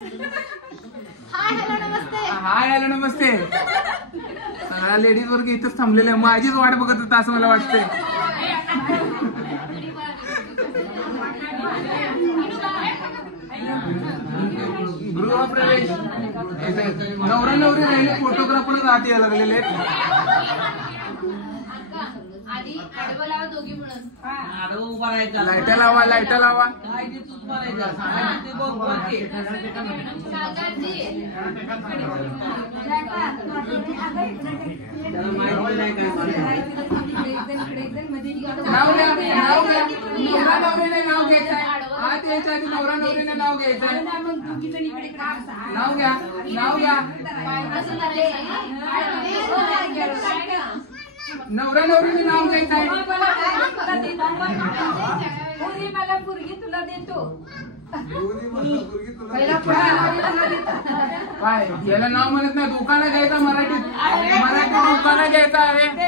Hi hello नमस्ते. Hi hello नमस्ते. Ladies वर्ग इथंच थांबलेले आहे. माझीच वाट बघत होता असं मला वाटतंय. गृहप्रवेश नवरा नवरी राहिले फोटोग्राफर आत यायला लागलेले. लाईटा लावा लाईटा लावा. नाव घ्या नाव घ्या. नवरा नवरीने नाव घ्यायचं आत यायच्या आधी नवरा नवरीने नाव घ्यायचं. नाव घ्या नाव घ्या. नवरा नवरीने नाव घ्यायचं आहे. मला पुरगी तुला देतो. काय याला नाव म्हणत नाही. दुकानं घ्यायचं मराठीत. मराठी दुकानं घ्यायचं आहे.